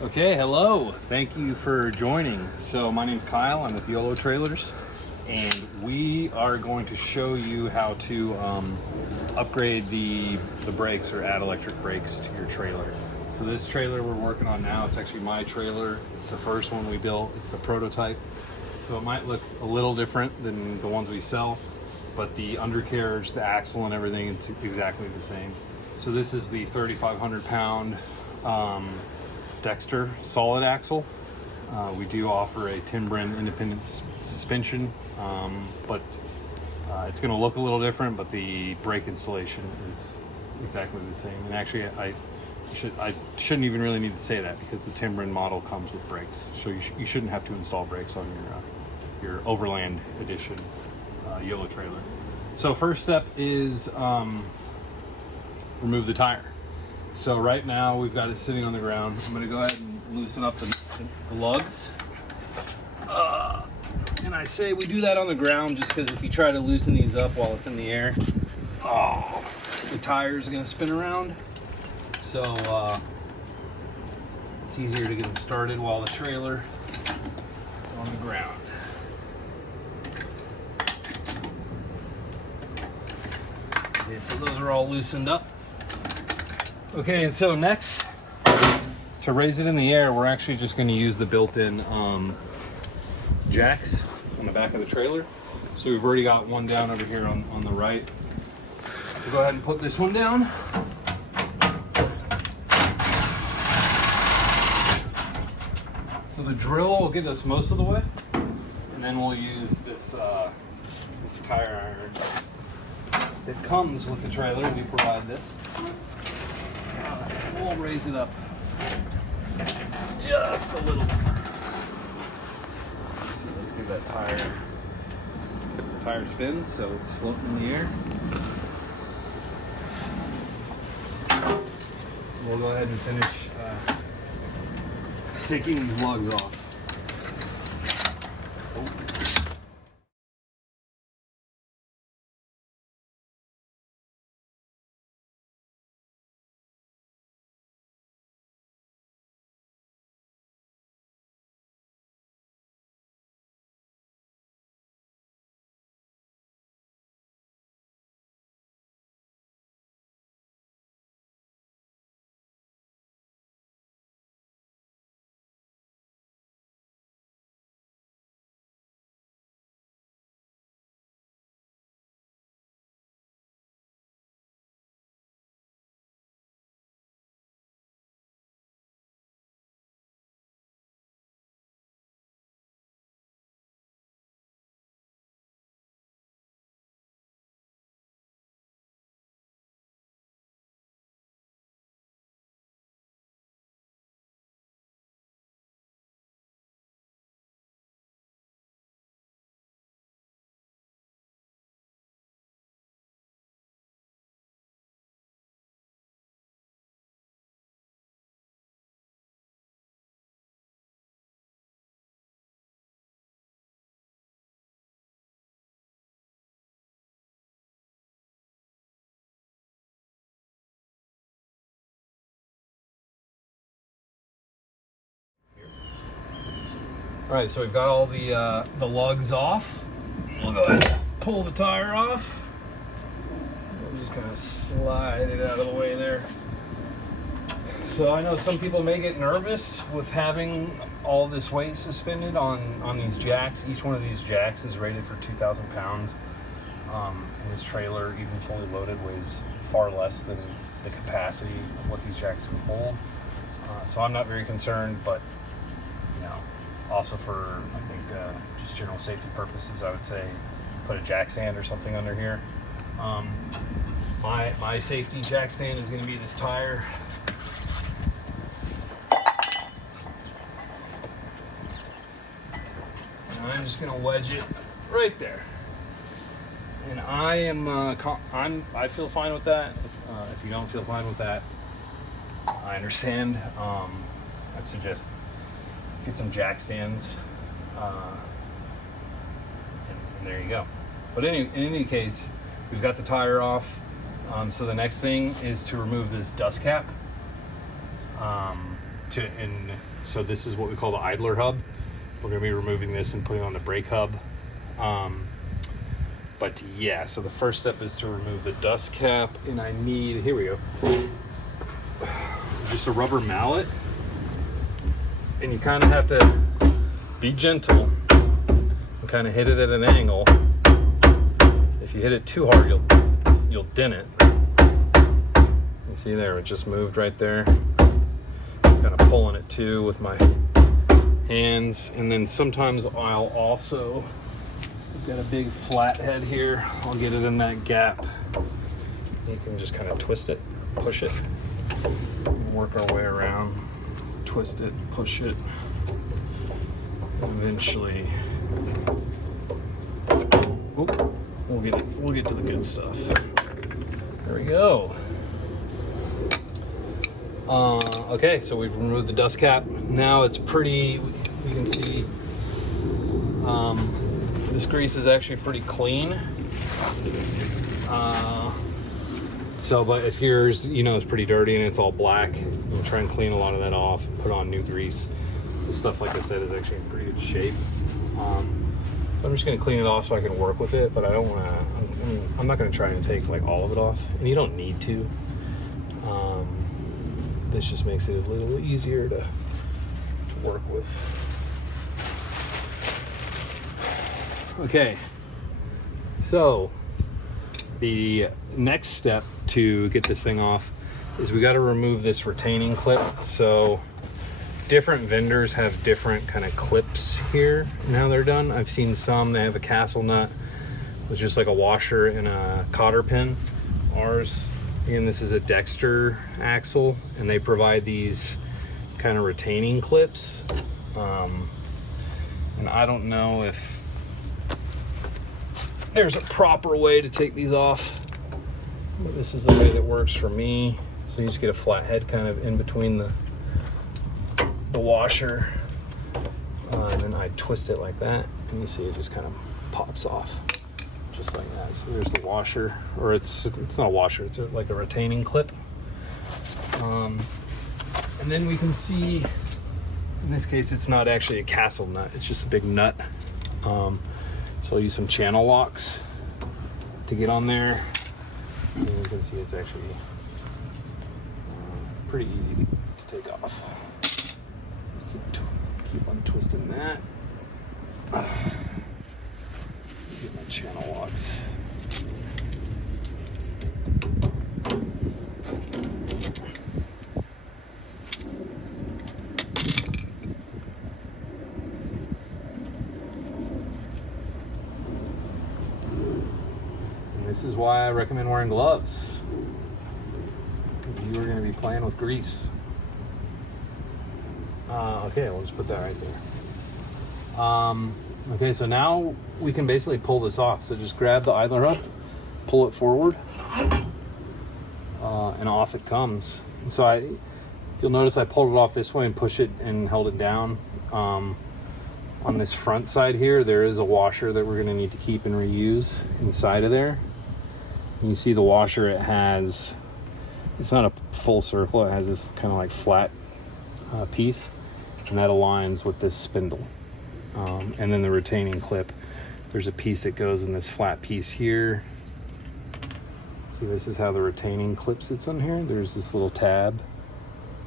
Okay, hello. Thank you for joining. So my name's Kyle. I'm with YOLO Trailers, and we are going to show you how to upgrade the brakes or add electric brakes to your trailer. So this trailer we're working on now, it's actually my trailer. It's the first one we built. It's the prototype. So it might look a little different than the ones we sell, but the undercarriage, the axle and everything, it's exactly the same. So this is the 3,500 pound Dexter solid axle. We do offer a Timbren independent suspension, but it's going to look a little different, but the brake installation is exactly the same. And actually I shouldn't even really need to say that, because the Timbren model comes with brakes, so you shouldn't have to install brakes on your Overland edition YOLO trailer. So first step is remove the tire. So right now we've got it sitting on the ground. I'm going to go ahead and loosen up the lugs. And I say we do that on the ground just because if you try to loosen these up while it's in the air, the tire is going to spin around. So it's easier to get them started while the trailer is on the ground. Okay, so those are all loosened up. Okay, and so next, to raise it in the air, we're actually just going to use the built-in jacks on the back of the trailer. So we've already got one down over here on the right. We'll go ahead and put this one down. So the drill will get us most of the way, and then we'll use this tire iron. It comes with the trailer. We provide this. We'll raise it up just a little. Let's give that tire spin so it's floating in the air. We'll go ahead and finish taking these lugs off. All right, so we've got all the lugs off. We'll go ahead and pull the tire off. We'll just kind of slide it out of the way there. So I know some people may get nervous with having all this weight suspended on these jacks. Each one of these jacks is rated for 2,000 pounds. And this trailer, even fully loaded, weighs far less than the capacity of what these jacks can hold. So I'm not very concerned, but you know, also for, I think, just general safety purposes, I would say put a jack stand or something under here. My safety jack stand is going to be this tire. And I'm just going to wedge it right there. And I feel fine with that. If you don't feel fine with that, I understand. I'd suggest get some jack stands, and there you go. But in any case, we've got the tire off. So the next thing is to remove this dust cap. So this is what we call the idler hub. We're going to be removing this and putting on the brake hub. But yeah, so the first step is to remove the dust cap, and I need, here we go, just a rubber mallet. And you kind of have to be gentle and kind of hit it at an angle. If you hit it too hard, you'll dent it. You see there, it just moved right there. Kind of pulling it too with my hands. And then sometimes I'll also, I've got a big flat head here, I'll get it in that gap. You can just kind of twist it, push it, work our way around, twist it, push it. Eventually, we'll get to the good stuff. There we go. Okay, so we've removed the dust cap. Now it's pretty, you can see this grease is actually pretty clean. But if yours, is pretty dirty and it's all black, we'll try and clean a lot of that off and put on new grease. This stuff, like I said, is actually in pretty good shape. I'm just gonna clean it off so I can work with it, but I don't wanna, I'm not gonna try and take like all of it off, and you don't need to. This just makes it a little easier to work with. Okay, so the next step to get this thing off is we got to remove this retaining clip. So different vendors have different kind of clips here and how they're done. I've seen some, they have a castle nut with just like a washer and a cotter pin. Ours, again, this is a Dexter axle, and they provide these kind of retaining clips. And I don't know if there's a proper way to take these off, but this is the way that works for me. So you just get a flat head kind of in between the washer, and then I twist it like that, and you see it just kind of pops off just like that. So there's the washer, or it's not a washer, it's like a retaining clip. And then we can see, in this case, it's not actually a castle nut, it's just a big nut. So I'll use some channel locks to get on there. And you can see it's actually pretty easy to take off. Keep on twisting that. Get my channel locks. This is why I recommend wearing gloves. You are going to be playing with grease. Okay, we'll just put that right there. Okay, so now we can basically pull this off. So just grab the idler hub, pull it forward, and off it comes. And so if you'll notice, I pulled it off this way and pushed it and held it down. On this front side here, there is a washer that we're going to need to keep and reuse inside of there. You see the washer, it's not a full circle, it has this kind of like flat piece, and that aligns with this spindle. And then the retaining clip, there's a piece that goes in this flat piece here. See, this is how the retaining clip sits on here. There's this little tab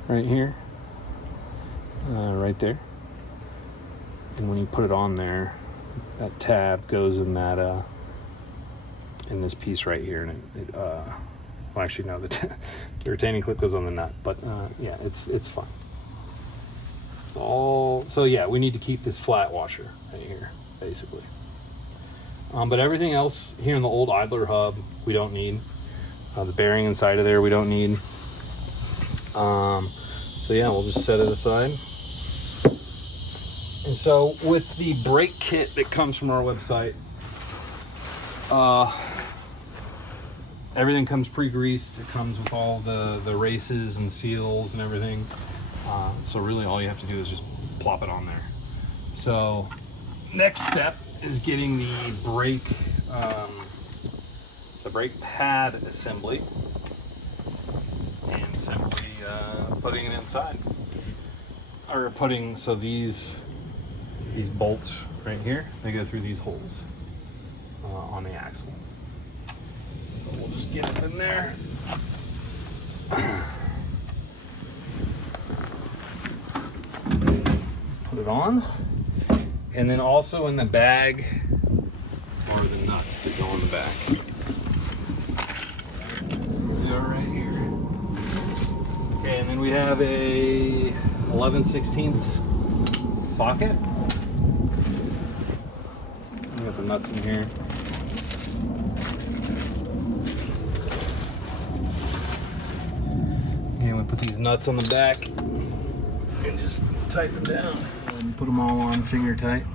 right here, right there. And when you put it on there, that tab goes in that in this piece right here, and it well, actually no, the retaining clip goes on the nut, but yeah, it's fine. It's all, so yeah, we need to keep this flat washer right here, basically. But everything else here in the old idler hub, we don't need. The bearing inside of there, we don't need. So yeah, we'll just set it aside. And so with the brake kit that comes from our website, everything comes pre-greased. It comes with all the races and seals and everything. So really all you have to do is just plop it on there. So next step is getting the brake pad assembly and simply putting it inside. are putting, so these bolts right here, they go through these holes on the axle. So we'll just get it in there. Put it on. And then also in the bag are the nuts that go in the back. They are right here. Okay, and then we have a 11/16 socket. We got the nuts in here. And we put these nuts on the back and just tighten them down and put them all on finger tight.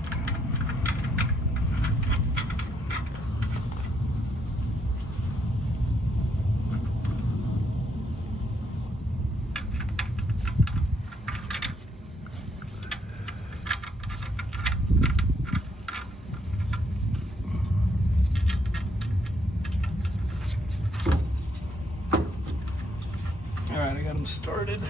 All right, I got them started.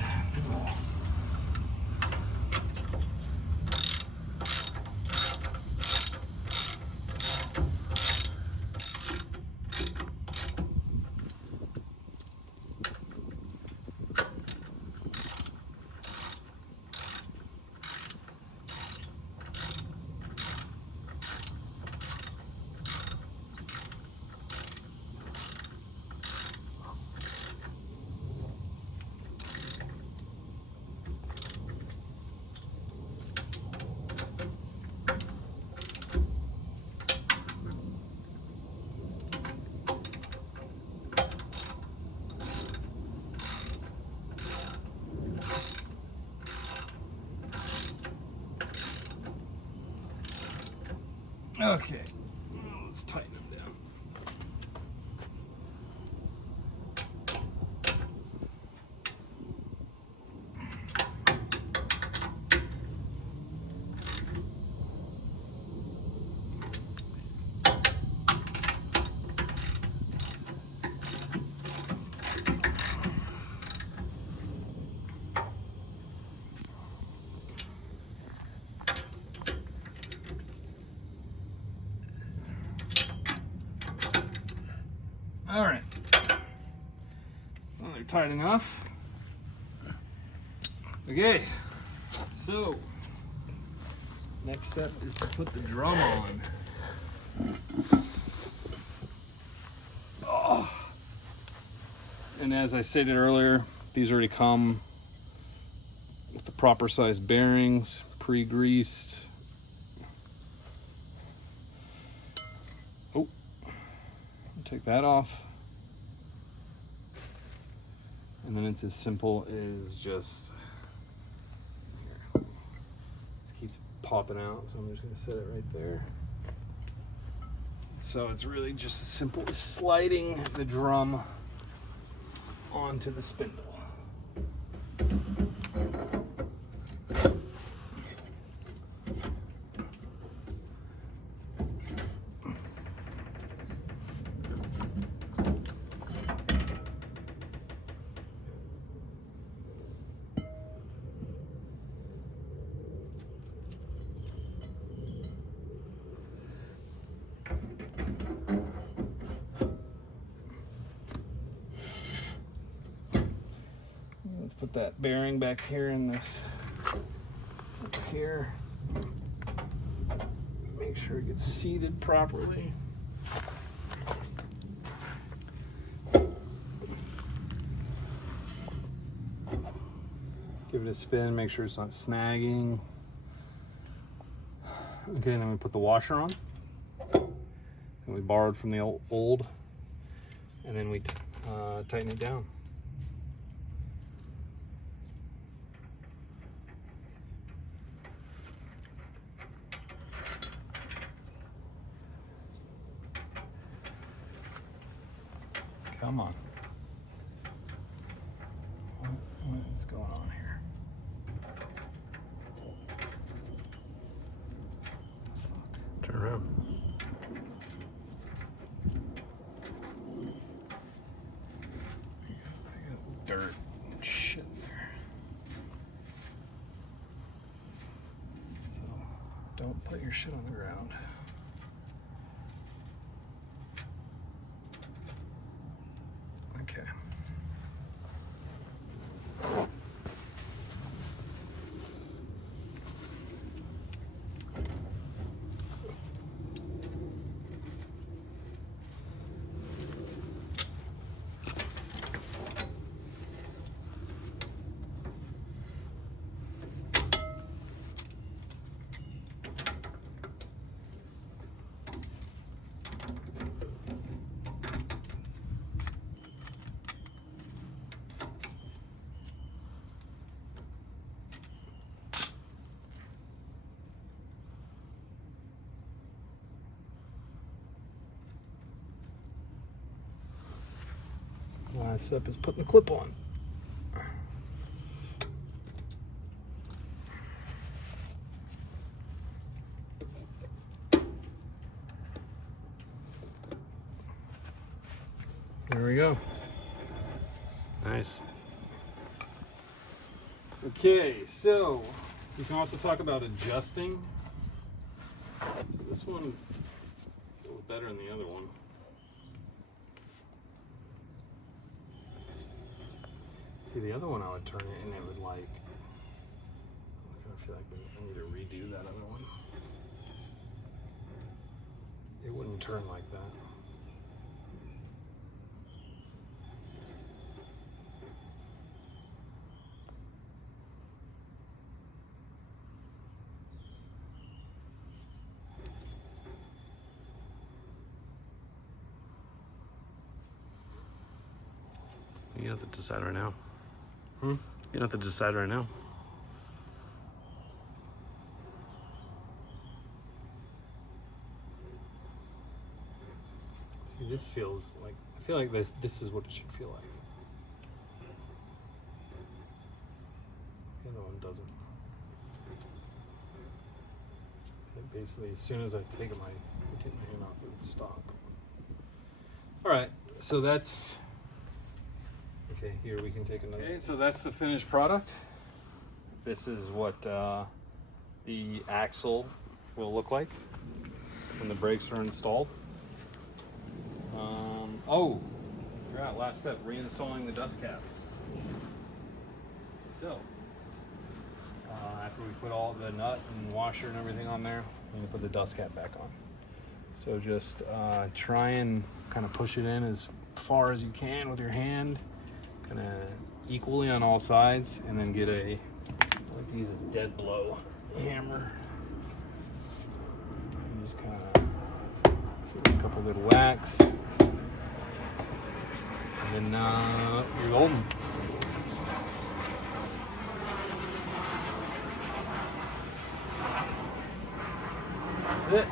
Okay, let's tighten them down. All right, well, they're tight enough. Okay, so next step is to put the drum on. Oh. And as I stated earlier, these already come with the proper size bearings, pre-greased. Oh, take that off. And then it's as simple as just, here. This keeps popping out, so I'm just gonna set it right there. So it's really just as simple as sliding the drum onto the spindle. Let's put that bearing back here in this, up here. Make sure it gets seated properly. Give it a spin, make sure it's not snagging. Okay, and then we put the washer on. And we borrowed from the old, and then we tighten it down. Come on. What is going on here? Turn around. I got dirt and shit in there. Put your shit on the ground. Okay. Last step is putting the clip on. There we go. Nice. Okay, so we can also talk about adjusting. So this one feels better than the other one. See, the other one I would turn it and it would like, I kind of feel like I need to redo that other one. It wouldn't turn like that. You don't have to decide right now. Hmm? You don't have to decide right now. See, this feels like, I feel like this is what it should feel like. The other one doesn't. And basically, as soon as I take my hand off, it would stop. All right, so that's, okay, here we can take another. Okay, so that's the finished product. This is what the axle will look like when the brakes are installed. Oh, forgot, last step, reinstalling the dust cap. So, after we put all the nut and washer and everything on there, we're gonna put the dust cap back on. So just try and kind of push it in as far as you can with your hand, kind of equally on all sides, and then get I like to use a dead blow hammer. And just kind of give it a couple good whacks. And then you're golden. That's it.